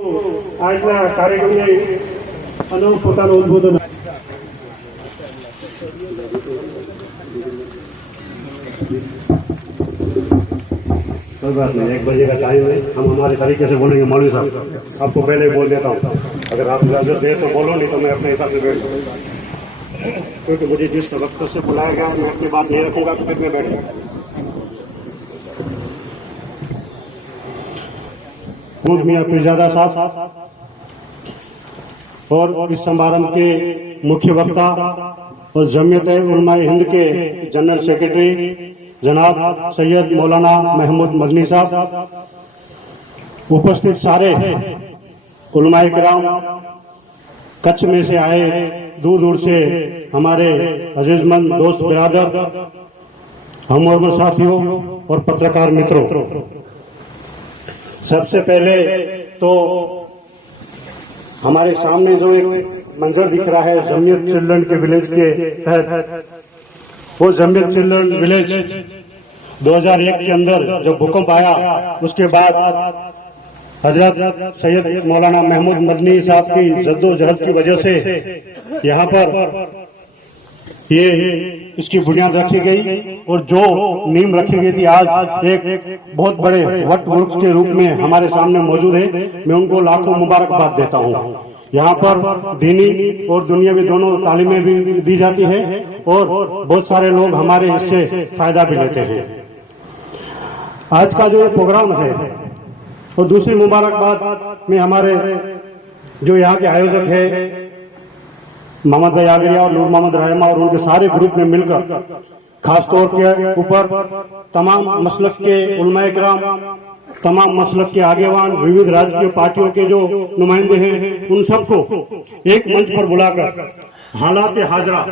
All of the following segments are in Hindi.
આજના કાર્યક્રમને પોતાનું ઉદ્બોધન कोई बात नहीं, 1 बजे का टाइम है, हम हमारे तरीके से बोलेंगे। मौलवी साहब, आपको पहले ही बोल देता हूँ, अगर आप इजाजत दें तो बोलो, नहीं तो मैं अपने हिसाब से बैठ जाऊँ, क्योंकि मुझे जिस वक्त से बुलाया गया मैं अपनी बात नहीं रखूंगा तो फिर मैं बैठूंगा। खुद मियां पीरजादा साहब और इस समारंभ के मुख्य वक्ता और जमीयत-ए-उलमा-ए-हिंद के जनरल सेक्रेटरी जनाब सैयद मौलाना महमूद मदनी साहब, उपस्थित सारे उलमा-ए-किराम, कच्छ में से आए दूर दूर से हमारे अजीजमंद दोस्त बिरादर, हम और साथियों और पत्रकार मित्रों, सबसे पहले तो हमारे सामने जो एक मंजर दिख रहा है जमीयत चिल्ड्रन के विलेज के तहत, वो जमीयत चिल्ड्रन विलेज 2001 के अंदर जब भूकंप आया उसके बाद हजरत सैयद मौलाना महमूद मदनी साहब की जद्दोजहद की वजह से यहाँ पर ये इसकी बुनियाद रखी गई और जो नींव रखी गई थी आज एक बहुत बड़े वट वृक्ष के रूप में हमारे सामने मौजूद है। मैं उनको लाखों मुबारकबाद देता हूँ। यहाँ पर दीनी और दुनियावी दोनों तालीमें भी दी जाती है और बहुत सारे लोग हमारे इससे फायदा भी लेते हैं। आज का जो प्रोग्राम है और दूसरी मुबारकबाद में हमारे जो यहाँ के आयोजक है मोहम्मद भाई आगरिया और नूर मोहम्मद रहमा और उनके सारे ग्रुप में मिलकर खासतौर के ऊपर तमाम मसलक के उलमा-ए-किराम, तमाम मसलक के आगेवान, विविध राजकीय पार्टियों के जो नुमाइंदे हैं, उन सबको एक मंच पर बुलाकर हालात हाजरा,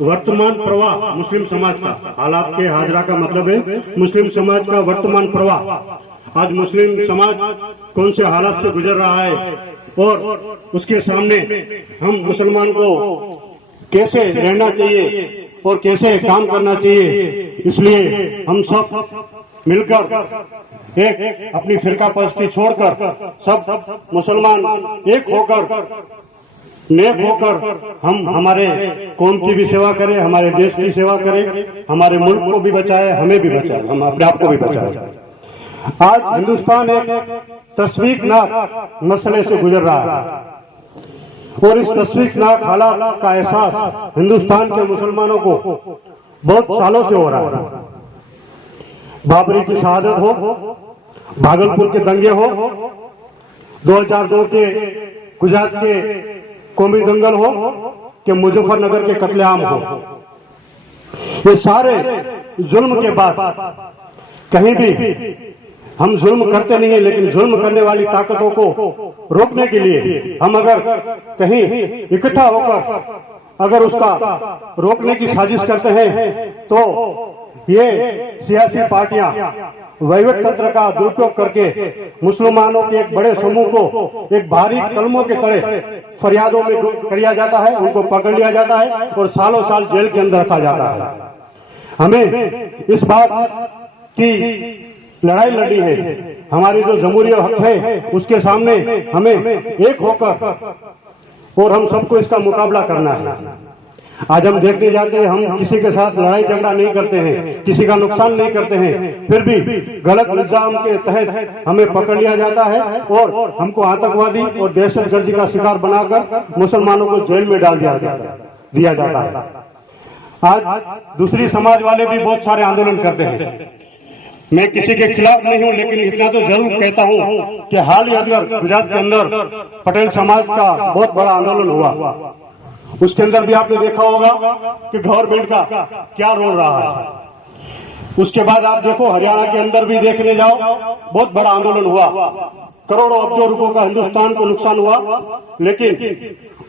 वर्तमान प्रवाह मुस्लिम समाज का, हालात के हाजरा का मतलब है मुस्लिम समाज का वर्तमान प्रवाह। आज मुस्लिम समाज कौन से हालात से गुजर रहा है और उसके सामने हम मुसलमान को कैसे रहना चाहिए और कैसे काम करना चाहिए, इसलिए हम सब मिलकर एक अपनी फिरकापरस्ती छोड़कर सब मुसलमान एक होकर, नेक होकर हम हमारे कौम की भी सेवा करें, हमारे देश की सेवा करें, हमारे मुल्क को भी बचाए, हमें भी बचाए, हम अपने आप को भी बचाए। आज हिंदुस्तान एक तशवीशनाक मसले से गुजर रहा है और इस तशवीशनाक हालात का एहसास हिंदुस्तान के मुसलमानों को बहुत सालों से हो रहा है। बाबरी की शहादत हो, भागलपुर के दंगे हो, 2002 के गुजरात के कौमी दंगल हो कि मुजफ्फरनगर के कत्लेआम हो, ये सारे जुल्म के बाद कहीं भी हम जुल्म करते नहीं है, लेकिन जुल्म करने वाली ताकतों को रोकने के लिए हम अगर कहीं इकट्ठा होकर अगर उसका रोकने की साजिश करते हैं तो ये सियासी पार्टियां वहीवट तंत्र का दुरुपयोग करके मुसलमानों के एक बड़े समूह को एक भारी कलमों के तले फरियादों में किया जाता है, उनको पकड़ लिया जाता है और सालों साल जेल के अंदर रखा जाता है। हमें इस बात की लड़ाई लड़ी है, हमारी जो जमहूरियत हक है उसके सामने हमें एक होकर और हम सबको इसका मुकाबला करना है। आज हम देखते जाते हैं, हम किसी के साथ लड़ाई झगड़ा नहीं करते हैं, किसी का नुकसान नहीं करते हैं, फिर भी गलत इल्जाम के तहत हमें पकड़ लिया जाता है और हमको आतंकवादी और दहशतगर्दी का शिकार बनाकर मुसलमानों को जेल में डाल दिया जाता है। आज दूसरी समाज वाले भी बहुत सारे आंदोलन करते हैं। मैं किसी के खिलाफ नहीं हूं, लेकिन इतना तो जरूर कहता हूं कि हाल ही अंदर गुजरात के अंदर पटेल समाज का बहुत बड़ा आंदोलन हुआ, उसके अंदर भी आपने देखा होगा कि गवर्नमेंट का क्या रोल रहा है। उसके बाद आप देखो हरियाणा के अंदर भी देखने जाओ, बहुत बड़ा आंदोलन हुआ, करोड़ों अरबों रुपयों का हिंदुस्तान को नुकसान हुआ, लेकिन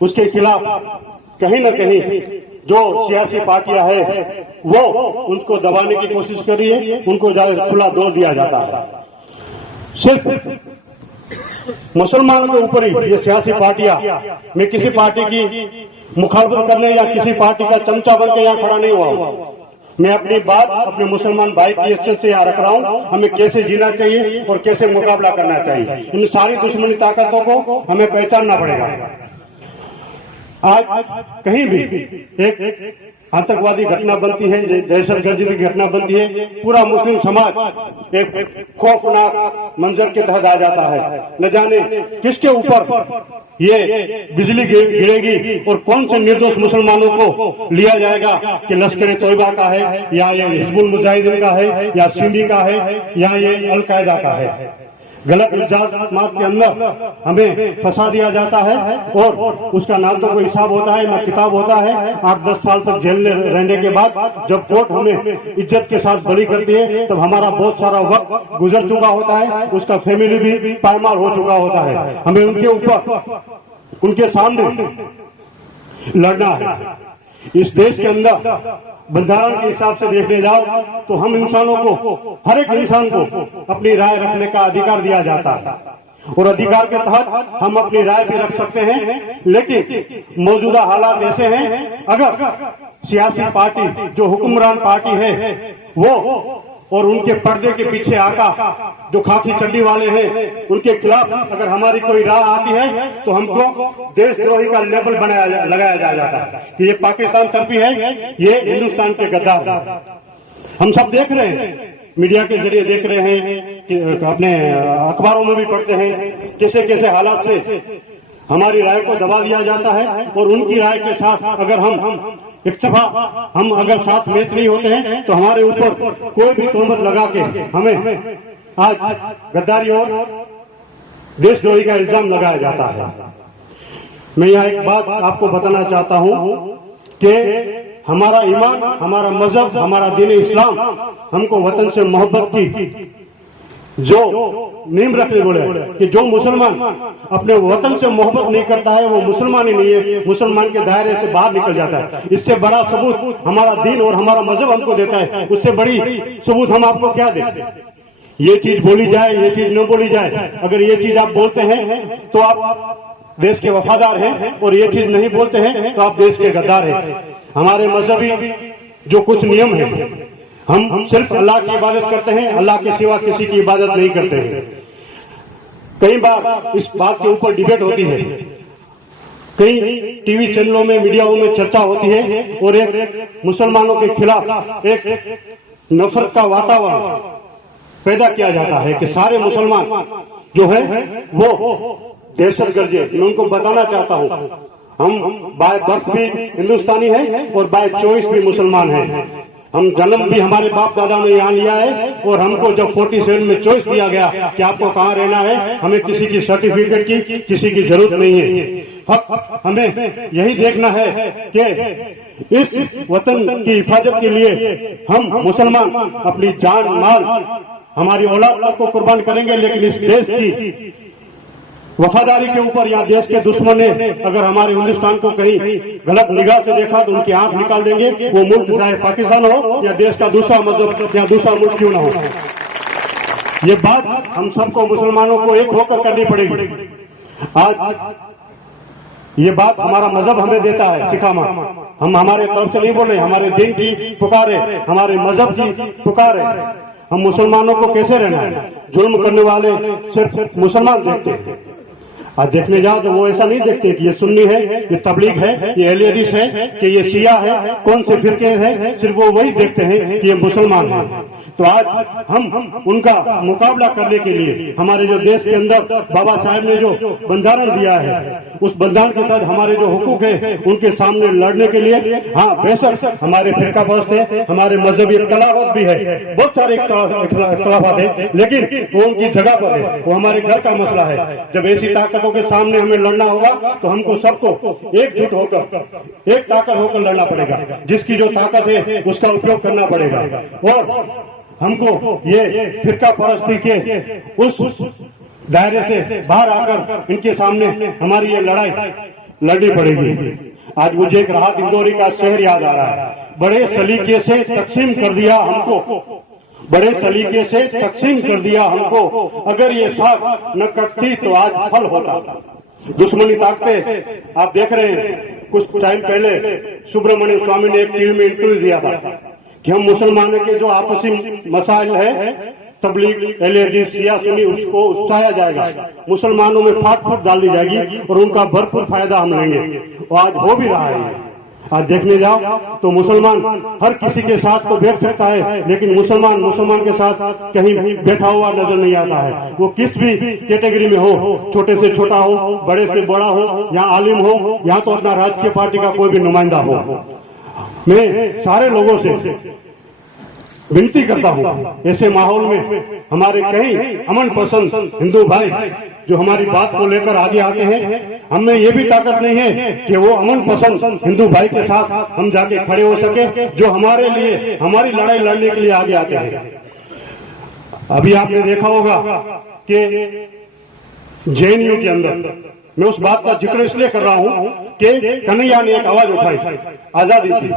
उसके खिलाफ कहीं न कहीं जो सियासी पार्टियां हैं वो उनको दबाने की कोशिश कर रही है, उनको खुला दौर दिया जाता है। सिर्फ मुसलमानों के ऊपर ही ये सियासी पार्टियां, मैं किसी पार्टी की मुखालफत करने या किसी पार्टी का चमचा बनकर यहाँ खड़ा नहीं हुआ हूं, मैं अपनी बात अपने मुसलमान भाई की इज्जत से यहाँ रख रहा हूँ। हमें कैसे जीना चाहिए और कैसे मुकाबला करना चाहिए, इन सारी दुश्मनी ताकतों को हमें पहचानना पड़ेगा। आज कहीं भी एक आतंकवादी घटना बनती है, दहशतगर्दी की घटना बनती है, पूरा मुस्लिम समाज एक खौफनाक मंजर के तहत आ जाता है। न जाने किसके ऊपर ये बिजली गिरेगी और कौन से निर्दोष मुसलमानों को लिया जाएगा कि लश्कर तोयबा का है या ये हिजबुल मुजाहिदीन का है या सिंधी का है या ये अलकायदा का है। गलत इल्जामात के अंदर हमें फंसा दिया जाता है और उसका ना तो कोई हिसाब होता है ना किताब होता है। 8-10 साल तक जेल में रहने के बाद जब कोर्ट हमें इज्जत के साथ बरी करती है तब हमारा बहुत सारा वक्त गुजर चुका होता है, उसका फैमिली भी पायमाल हो चुका होता है। हमें उनके ऊपर उनके सामने लड़ना है। इस देश के अंदर बंधारण के हिसाब से देखने जाओ तो हम इंसानों को, हर एक इंसान को अपनी राय रखने का अधिकार दिया जाता है और अधिकार के तहत हम अपनी राय भी रख सकते हैं। लेकिन मौजूदा हालात ऐसे हैं, अगर सियासी पार्टी जो हुक्मरान पार्टी है वो और उनके पर्दे के पीछे आका जो खाकी चड्डी वाले हैं उनके खिलाफ अगर हमारी कोई राय आती है तो हमको देशद्रोही का लेबल लगाया जाता है कि ये पाकिस्तान तरफी है, ये हिंदुस्तान के गद्दार है। हम सब देख रहे हैं, मीडिया के जरिए देख रहे हैं कि अपने अखबारों में भी पढ़ते हैं कैसे कैसे हालात से हमारी राय को दबा दिया जाता है और उनकी राय के साथ अगर हम अगर साथ मैच नहीं होते हैं तो हमारे ऊपर कोई भी तोहमत लगा के हमें आज गद्दारी और देशद्रोही का इल्जाम लगाया जाता है। मैं यहाँ एक बात आपको बताना चाहता हूँ कि हमारा ईमान, हमारा मजहब, हमारा दीन इस्लाम हमको वतन से मोहब्बत की जो नीम रखने बोले कि जो मुसलमान अपने वतन से मोहब्बत नहीं करता है वो मुसलमान ही नहीं है, मुसलमान के दायरे से बाहर निकल जाता है। इससे बड़ा सबूत हमारा दीन और हमारा मजहब हमको देता है, उससे बड़ी सबूत हम आपको क्या दें। ये चीज बोली जाए, ये चीज न बोली जाए, अगर ये चीज आप बोलते हैं तो आप देश के वफादार हैं और ये चीज नहीं बोलते हैं तो आप देश के गद्दार हैं। हमारे मजहबी जो कुछ नियम है, हम सिर्फ अल्लाह की इबादत करते हैं, अल्लाह के सिवा किसी की इबादत नहीं करते हैं। कई बार इस बात के ऊपर डिबेट होती है, कई टीवी चैनलों में, मीडियाओं में चर्चा होती है और एक मुसलमानों के खिलाफ एक नफरत का वातावरण पैदा किया जाता है कि सारे मुसलमान जो है वो दहशतगर्द है। मैं उनको बताना चाहता हूँ, हम बाय बर्थ भी हिंदुस्तानी है और बाय चॉइस भी मुसलमान है। हम जन्म भी हमारे बाप दादा ने यहाँ लिया है और हमको जब 47 में चॉइस दिया गया कि आपको कहाँ रहना है, हमें किसी की सर्टिफिकेट की किसी की जरूरत नहीं है। हमें यही देखना है कि इस वतन की हिफाजत के लिए हम मुसलमान अपनी जान माल हमारी औलाद को कुर्बान करेंगे, लेकिन इस देश की वफादारी के ऊपर या देश के दुश्मन ने अगर हमारे हिंदुस्तान को कहीं गलत निगाह से देखा तो उनकी आंख निकाल देंगे। वो मुल्क चाहे पाकिस्तान हो या देश का दूसरा मजहब या दूसरा मुल्क क्यों न हो। ये बात हम सबको मुसलमानों को एक होकर करनी पड़ेगी। आज ये बात हमारा मजहब हमें देता है सिखामा, हम हमारे तरफ से नहीं बोल रहे, हमारे दिन की पुकार है, हमारे मजहब की पुकार है। हम मुसलमानों को कैसे रहना है, जुल्म करने वाले सिर्फ मुसलमान देखते हैं। आज देखने जाओ तो वो ऐसा नहीं देखते कि ये सुन्नी है, ये तबलीग है, ये अहले हदीस है, कि ये शिया है, कौन से फिरके हैं, सिर्फ वो वही देखते हैं कि ये मुसलमान है। तो आज हम उनका मुकाबला करने के लिए हमारे जो देश के अंदर बाबा साहब ने जो बंधारण दिया है, उस बंधारण के तहत हमारे जो हुकूक है उनके सामने लड़ने के लिए, हाँ बेशक हमारे फिरका परस्त है, हमारे मजहबी इख्तलाफात भी है, बहुत सारे इख्तलाफात है, लेकिन वो उनकी जगह पर है, वो हमारे घर का मसला है। जब ऐसी ताकतों के सामने हमें लड़ना होगा तो हमको सबको एकजुट होकर, एक ताकत होकर लड़ना पड़ेगा। जिसकी जो ताकत है उसका उपयोग करना पड़ेगा और हमको ये फिरका परस्ती के उस दायरे से बाहर आकर इनके सामने हमारी ये लड़ाई लड़नी पड़ेगी। आज मुझे एक राहत इंदौरी का शहर याद आ रहा है, बड़े सलीके से तकसीम कर दिया हमको, बड़े सलीके से तकसीम कर दिया हमको, अगर ये साथ न कटती तो आज फल होता। दुश्मनी ताकतें आप देख रहे हैं, कुछ टाइम पहले सुब्रमण्यम स्वामी ने एक टीवी में इंटरव्यू दिया था कि हम मुसलमानों के जो आपसी मसाइल है, तबलीग, एलर्जी, शिया सुन्नी, उसको उकसाया जाएगा, मुसलमानों में फाट फूट डाल दी जाएगी और उनका भरपूर फायदा हम लेंगे। और आज हो भी रहा है। आज देखने जाओ तो मुसलमान हर किसी के साथ तो बैठ सकता है, लेकिन मुसलमान के साथ कहीं बैठा हुआ नजर नहीं आता है। वो किस भी कैटेगरी में हो, छोटे से छोटा हो, बड़े से बड़ा हो, या आलिम हो, या तो अपना राजकीय पार्टी का कोई भी नुमाइंदा हो। मैं सारे लोगों से विनती करता हूं, ऐसे माहौल में हमारे कई अमन पसंद हिंदू भाई जो हमारी बात को लेकर आगे आते हैं, हमें ये भी ताकत नहीं है कि वो अमन पसंद हिंदू भाई के साथ हम जाके खड़े हो सके, जो हमारे लिए हमारी लड़ाई लड़ने के लिए आगे आते हैं। अभी आपने देखा होगा कि जेएनयू के अंदर, मैं उस बात का जिक्र इसलिए कर रहा हूं कि कन्हैया ने एक आवाज उठाई, आजादी की,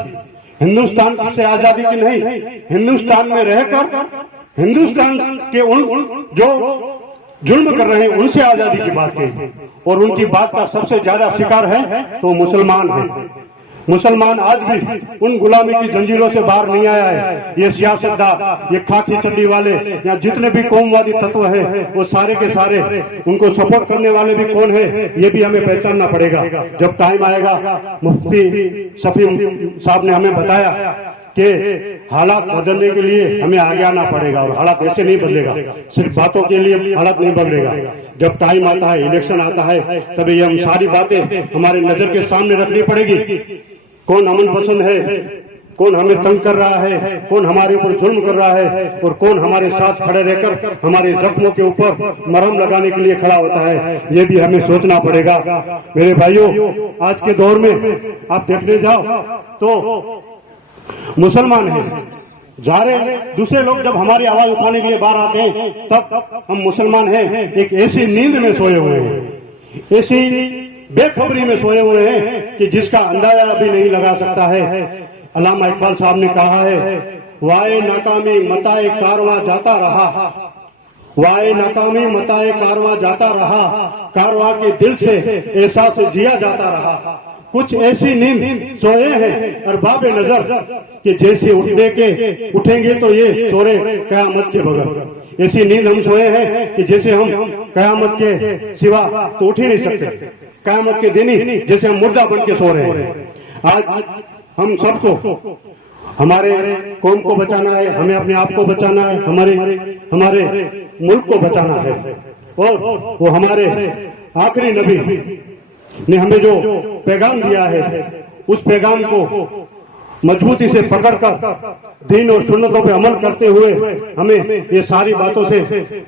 हिंदुस्तान से आजादी की नहीं, हिंदुस्तान में रहकर हिंदुस्तान के उन जो जुल्म कर रहे हैं उनसे आजादी की बात कही। और उनकी बात का सबसे ज्यादा शिकार है तो मुसलमान है। मुसलमान आज भी उन गुलामी की जंजीरों से बाहर नहीं आया है। ये सियासतदार, ये खाकी चड्डी वाले, या जितने भी कौमवादी तत्व हैं, वो सारे के सारे उनको सपोर्ट करने वाले भी कौन है, ये भी हमें पहचानना पड़ेगा। जब टाइम आएगा, मुफ्ती शफी साहब ने हमें बताया कि हालात बदलने के लिए हमें आगे आना पड़ेगा, और हालात ऐसे नहीं बदलेगा, सिर्फ बातों के लिए हालात नहीं बदलेगा। जब टाइम आता है, इलेक्शन आता है, तभी हम सारी बातें हमारे नजर के सामने रखनी पड़ेगी। कौन अमन पसंद है, कौन हमें तंग कर रहा है, कौन हमारे ऊपर जुल्म कर रहा है, और कौन हमारे साथ खड़े रहकर हमारे जख्मों के ऊपर मरहम लगाने के लिए खड़ा होता है, ये भी हमें सोचना पड़ेगा। मेरे भाइयों, आज के दौर में आप देखने जाओ तो मुसलमान हैं, जारे दूसरे लोग जब हमारी आवाज उठाने के लिए बाहर आते हैं, तब हम मुसलमान हैं एक ऐसी नींद में सोए हुए हैं, ऐसी बेखबरी में सोए हुए हैं कि जिसका अंदाजा अभी नहीं लगा सकता है। अल्लामा इकबाल साहब ने कहा है, वाए नाकामी मताए कारवां जाता रहा, वाए नाकामी मताए कारवां जाता रहा, कारवां के दिल से एहसास जिया जाता रहा। कुछ ऐसी नींद सोए हैं और बाबे नजर कि जैसे उठेंगे तो ये सोरे कयामत के बगैर। ऐसी नींद हम सोए हैं कि जैसे हम कयामत के सिवा तो उठ ही नहीं सकते, कयामत के दिन ही जैसे हम मुर्दा बन के सो रहे हैं। आज हम सबको हमारे कौम को बचाना है, हमें अपने आप को बचाना है, हमारे मुल्क को बचाना है। और वो हमारे आखिरी नबी ने हमें जो पैगाम दिया है, उस पैगाम को मजबूती से पकड़कर दीन और सुन्नतों पे अमल करते हुए हमें ये सारी बातों से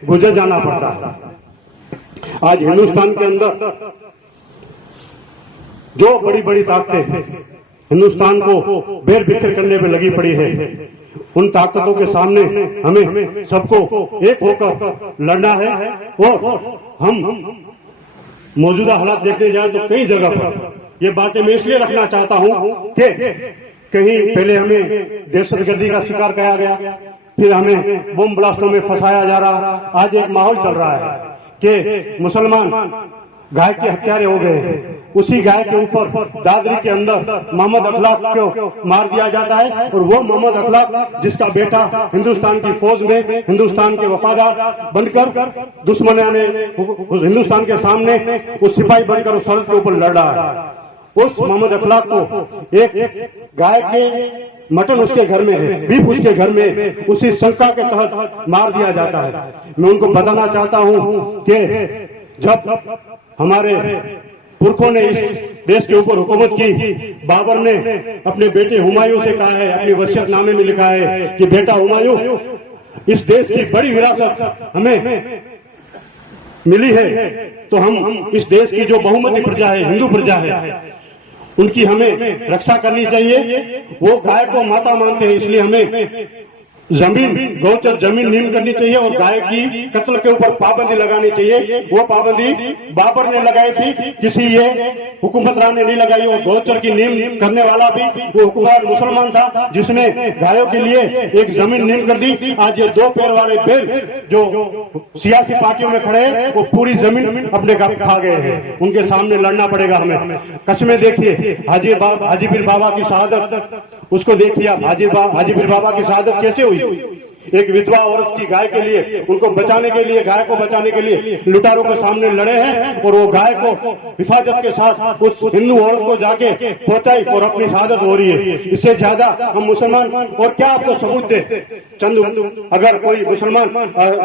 गुजर जाना पड़ता है। आज हिंदुस्तान के अंदर जो बड़ी बड़ी ताकतें हिंदुस्तान को बेर बिखेर करने में लगी पड़ी है, उन ताकतों के सामने हमें सबको एक होकर लड़ना है। और हम मौजूदा हालात देखने जाए तो कई जगह पर ये बातें मैं इसलिए रखना चाहता हूं कि कहीं पहले हमें दहशतगर्दी का शिकार किया गया, फिर हमें बम ब्लास्टों में फंसाया जा रहा। आज एक माहौल चल रहा है कि मुसलमान गाय के हत्यारे हो गए हैं। उसी गाय के ऊपर दादरी के अंदर मोहम्मद अखलाक को मार दिया जाता है, और वो मोहम्मद अखलाक जिसका बेटा हिंदुस्तान की फौज में हिंदुस्तान के वफादार बनकर दुश्मनों ने हिंदुस्तान के सामने उस सिपाही बनकर उस सरहद के ऊपर लड़ रहा है। उस मोहम्मद अखलाक को एक गाय के मटन उसके घर में है, बीफ उसके घर में, उसी शंका के तहत मार दिया जाता है। मैं उनको बताना चाहता हूं कि जब हमारे पुरखों ने इस देश के ऊपर हुकूमत की, बाबर ने अपने बेटे हुमायूं से कहा है, अपने वसीयतनामे में लिखा है कि बेटा हुमायूं, इस देश की बड़ी विरासत हमें मिली है, तो हम इस देश की जो बहुमती प्रजा है, हिंदू प्रजा है, उनकी हमें रक्षा करनी चाहिए। वो गाय को माता मानते हैं, इसलिए हमें जमीन गौचर जमीन नीम करनी चाहिए और गाय की कत्ल के ऊपर पाबंदी लगानी चाहिए। वो पाबंदी बाबर ने लगाई थी, किसी ये हुकूमतरान ने नहीं लगाई। और गौचर की नीम करने वाला भी वो हुकूमत मुसलमान था, जिसने गायों के लिए एक जमीन नीम कर दी। आज ये दो पैर वाले बैल जो सियासी पार्टियों में खड़े हैं, वो पूरी जमीन अपने खा गए हैं। उनके सामने लड़ना पड़ेगा हमें। कच्छ में देखिए हाजी पीर बाबा की शहादत उसको देखिए आप, हाजीपुर बाबा की शहादत कैसे हुई। एक विधवा औरत की गाय के लिए, उनको बचाने के लिए, गाय को बचाने के लिए लुटारों के सामने लड़े हैं और वो गाय को हिफाजत के साथ उस हिंदू औरत को जाके पहुंचाई और अपनी शहादत हो रही है। इससे ज्यादा हम मुसलमान और क्या आपको सबूत दे। चंद अगर कोई मुसलमान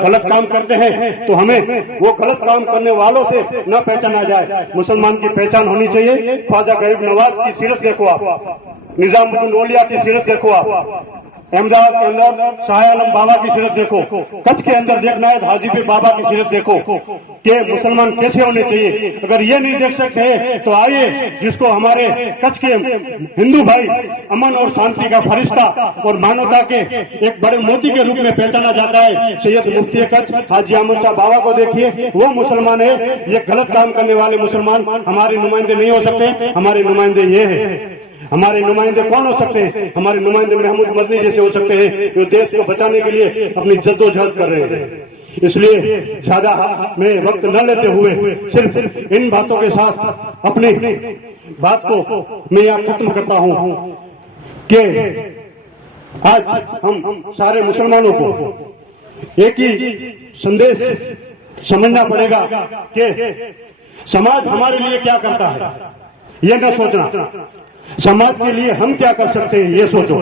गलत काम करते हैं तो हमें वो गलत काम करने वालों से न पहचाना जाए। मुसलमान की पहचान होनी चाहिए। ख्वाजा गरीब नवाज की सीरत देखो आप, निजामुद्दीन औलिया की सीरत देखो आप, अहमदाबाद के अंदर शाह आलम बाबा की सीरत देखो, कच्छ के अंदर देखना है हाजीपुर बाबा की सीरत देखो कि मुसलमान कैसे होने चाहिए। अगर ये नहीं देख सकते हैं तो आइए, जिसको हमारे कच्छ के हिंदू भाई अमन और शांति का फरिश्ता और मानवता के एक बड़े मोदी के रूप में पहचाना जाता है, सैयद मुफ्ती कच्छ हाजी अहमद शाह बाबा को देखिए, वो मुसलमान है। ये गलत काम करने वाले मुसलमान हमारे नुमाइंदे नहीं हो सकते। हमारे नुमाइंदे ये है। हमारे नुमाइंदे कौन हो सकते हैं? हमारे नुमाइंदे महमूद मदनी जैसे हो सकते हैं जो देश को बचाने के लिए अपनी जद्दोजहद कर रहे हैं। इसलिए ज्यादा में वक्त न लेते हुए सिर्फ इन बातों के साथ अपनी बात को मैं यहाँ खत्म करता हूँ कि आज हम सारे मुसलमानों को एक ही संदेश समझना पड़ेगा कि समाज हमारे लिए क्या करता है, ये न सोचना, समाज के लिए हम क्या कर सकते हैं ये सोचो।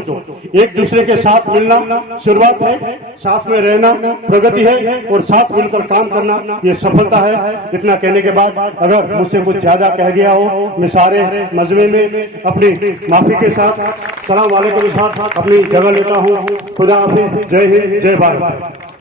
एक दूसरे के साथ मिलना शुरुआत है, साथ में रहना प्रगति है और साथ मिलकर काम करना ये सफलता है। इतना कहने के बाद अगर मुझसे कुछ ज्यादा कह गया हो, मैं सारे मजमे में अपनी माफी के साथ, सलाम वालेकुम के साथ अपनी जगह लेता हूँ। खुदा हाफिज, जय हिंद, जय भारत।